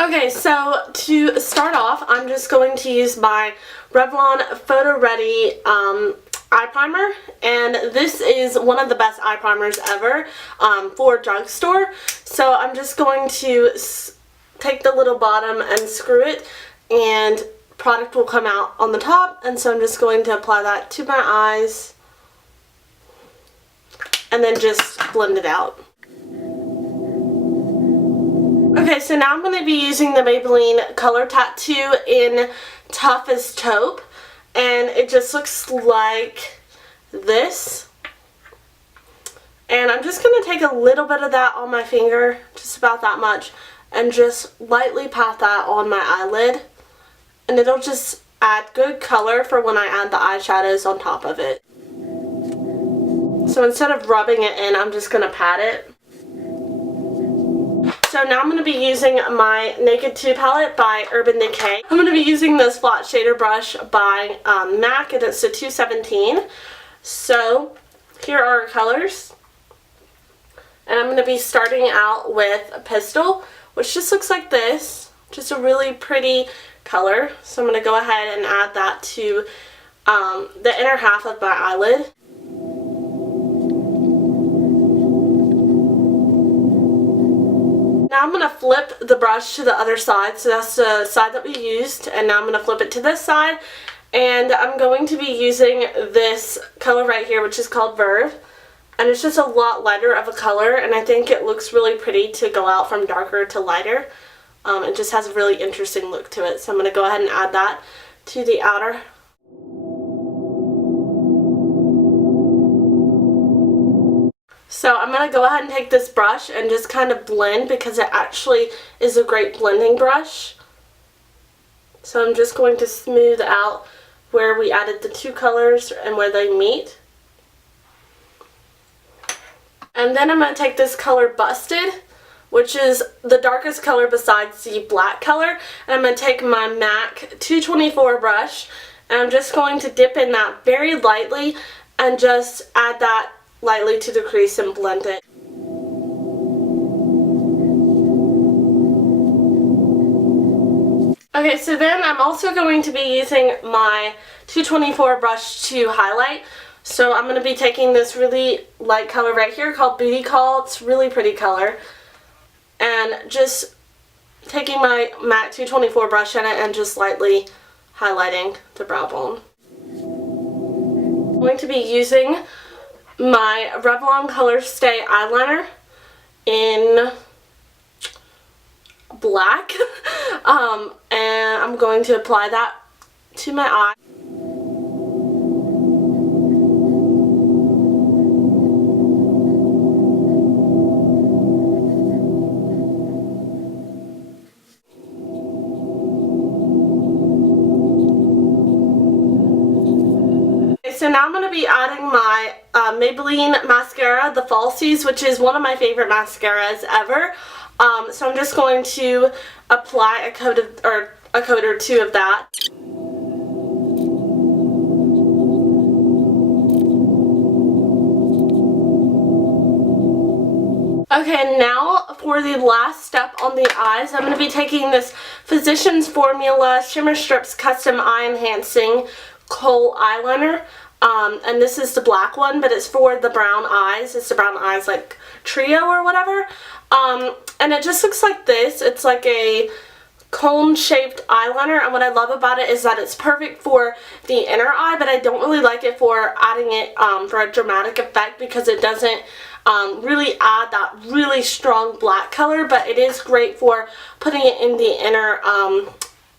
Okay, so to start off, I'm just going to use my Revlon Photo Ready eye primer, and this is one of the best eye primers ever for drugstore. So I'm just going to take the little bottom and screw it, and product will come out on the top, and so I'm just going to apply that to my eyes and then just blend it out. Okay, so now I'm going to be using the Maybelline Color Tattoo in Tough as Taupe, and it just looks like this. And I'm just going to take a little bit of that on my finger, just about that much, and just lightly pat that on my eyelid. And it'll just add good color for when I add the eyeshadows on top of it. So instead of rubbing it in, I'm just going to pat it. So now I'm going to be using my Naked 2 palette by Urban Decay. I'm going to be using this flat shader brush by MAC, and it's the 217. So here are our colors. And I'm going to be starting out with a Pistol, which just looks like this. Just a really pretty color. So I'm going to go ahead and add that to the inner half of my eyelid. Now I'm going to flip the brush to the other side, so that's the side that we used, and now I'm going to flip it to this side, and I'm going to be using this color right here, which is called Verve, and it's just a lot lighter of a color, and I think it looks really pretty to go out from darker to lighter. It just has a really interesting look to it, so I'm going to go ahead and add that to the outer. So I'm going to go ahead and take this brush and just kind of blend, because it actually is a great blending brush. So I'm just going to smooth out where we added the two colors and where they meet. And then I'm going to take this color Busted, which is the darkest color besides the black color. And I'm going to take my MAC 224 brush, and I'm just going to dip in that very lightly and just add that lightly to the crease and blend it. Okay, so then I'm also going to be using my 224 brush to highlight. So I'm going to be taking this really light color right here called Bootycall. It's a really pretty color. And just taking my MAC 224 brush in it and just lightly highlighting the brow bone. I'm going to be using my Revlon ColorStay eyeliner in black, and I'm going to apply that to my eye. So now I'm going to be adding my Maybelline mascara, the Falsies, which is one of my favorite mascaras ever. So I'm just going to apply a coat or two of that. Okay, now for the last step on the eyes, I'm going to be taking this Physicians Formula Shimmer Strips Custom Eye Enhancing Kohl eyeliner. And this is the black one, but it's for the brown eyes. It's the brown eyes like trio or whatever. And it just looks like this. It's like a cone shaped eyeliner, and what I love about it is that it's perfect for the inner eye, but I don't really like it for adding it for a dramatic effect, because it doesn't really add that really strong black color, but it is great for putting it in the inner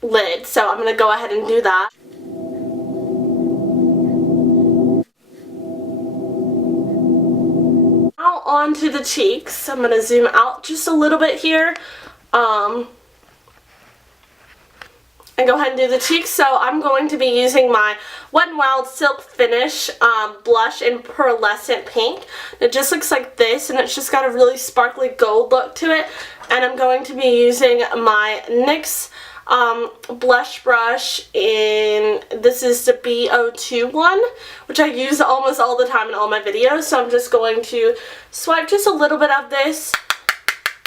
lid. So I'm going to go ahead and do that. Now on to the cheeks. I'm going to zoom out just a little bit here and go ahead and do the cheeks. So I'm going to be using my Wet n Wild Silk Finish blush in Pearlescent Pink. It just looks like this, and it's just got a really sparkly gold look to it. And I'm going to be using my NYX blush brush in, this is the B02 one, which I use almost all the time in all my videos. So I'm just going to swipe just a little bit of this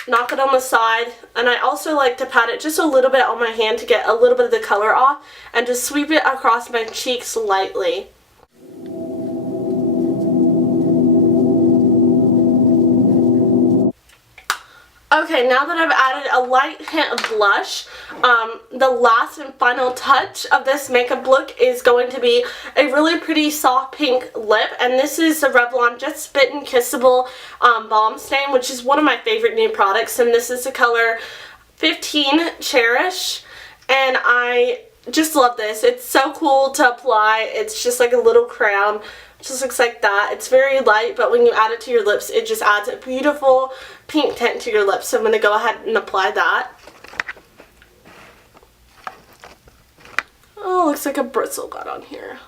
knock it on the side, and I also like to pat it just a little bit on my hand to get a little bit of the color off, and just sweep it across my cheeks lightly. Okay, now that I've added a light hint of blush, the last and final touch of this makeup look is going to be a really pretty soft pink lip, and this is the Revlon Just Bitten Kissable Balm Stain, which is one of my favorite new products, and this is the color 15 Cherish, and I just love this. It's so cool to apply. It's just like a little crown. Just looks like that. It's very light, but when you add it to your lips, it just adds a beautiful pink tint to your lips. So I'm going to go ahead and apply that. Oh, looks like a bristle got on here.